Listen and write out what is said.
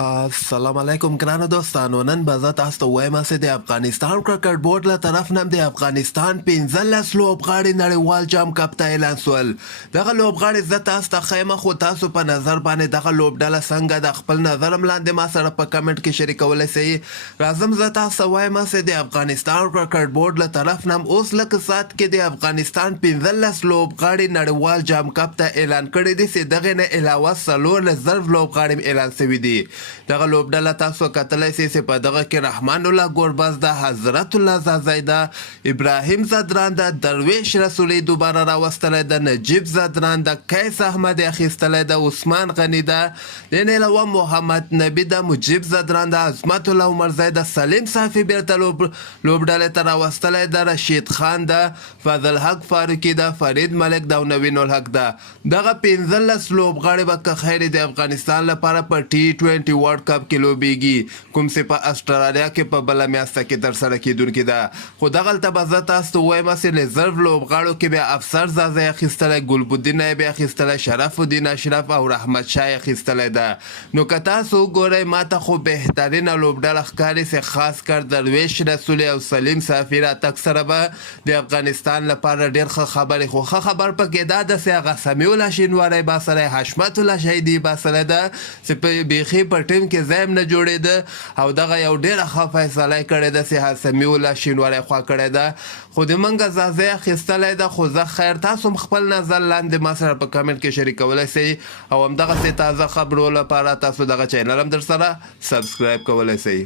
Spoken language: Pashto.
السلام علیکم ګرانو دوستانو. نن به زه تاسو ته وایم چې د افغانستان کرکټ بورډ له طرف نه د افغانستان 15 لوبغاړي نړیوال جام کپ ته اعلان شول. دغه لوبغاړي زه تاسو ته ښیم، خو تاسو په نظر باندې دغه لوبډله څنګه د خپل نظر هم لاندې ما سره په کمنټ کې شریکولی شئ. راځم زه تاسو ته وایم چې د افغانستان کرکټ بورډ له طرف نه هم اوس لږ ساعت کې د افغانستان 15 لوبغاړي نړیوال جام کپ ته اعلان کړی دی چې دغې نه علاوه 14 لوبغاړي هم اعلان شوي دي. دغه لوبډله تاسو کتلی سئ چې په دغه کې رحمان الله ګوربز ده، حضرت الله زازی ده، ابراهیم زدران ده، درویش رسولی دوباره راوستلی ده، نجیب زدران ده، قیس احمد اخیستلی ده، عثمان غنی ده، د دې علاوه محمد نبی ده، مجیب زدران ده، عظمت الله عمرزی ده، سلیم صافي بیرته لوبډلې ته راوستلی ده، رشید خان ده، فضل حق فاروقي ده، فرید ملک ده او نوین الحق ده. دغه 15 لوبغاړي به که خیر د افغانستان لپاره په T20 ورلډ کپ کې لوبیږي، کوم چې په استرالیا کې په بله میاشته کې ترسره کیدونکې ده. خو دغلته به زه تاسو ته ووایم چې ریزرو لوبغاړو کې بیا افسر زازی اخیستلی، ګلبدین ایب اخیستلی، شرف الدین اشرف او رحمت شاه اخیستلی ده. نو که تاسو وګورئ ماته خو بهترینه لوبډله ښکاري چې خاص کر درویش رسولي او سلیم صافي راتګ سره به د افغانستان لپاره ډېر ښه خبرې، خو ښه خبر پکې دا ده چې هغه سمیع الله شینواری باسلی، حشمت الله شهیدي باسلی ده چې په بیخي په ټیم کې ځای هم نه جوړېده او دغه یو ډېره ښه فیصله یې کړې ده چې سمیع الله شینواری خوا کړې ده. خو د منګه زازی اخیستلی ده. خو زه خیر تاسو هم خپل نظر لاندې ما سره په کمنټ کې شریکولی شئ او همدغسې تازه خبرو لپاره تاسو دغه چینل هم در سره سبسکرایب کولی شئ.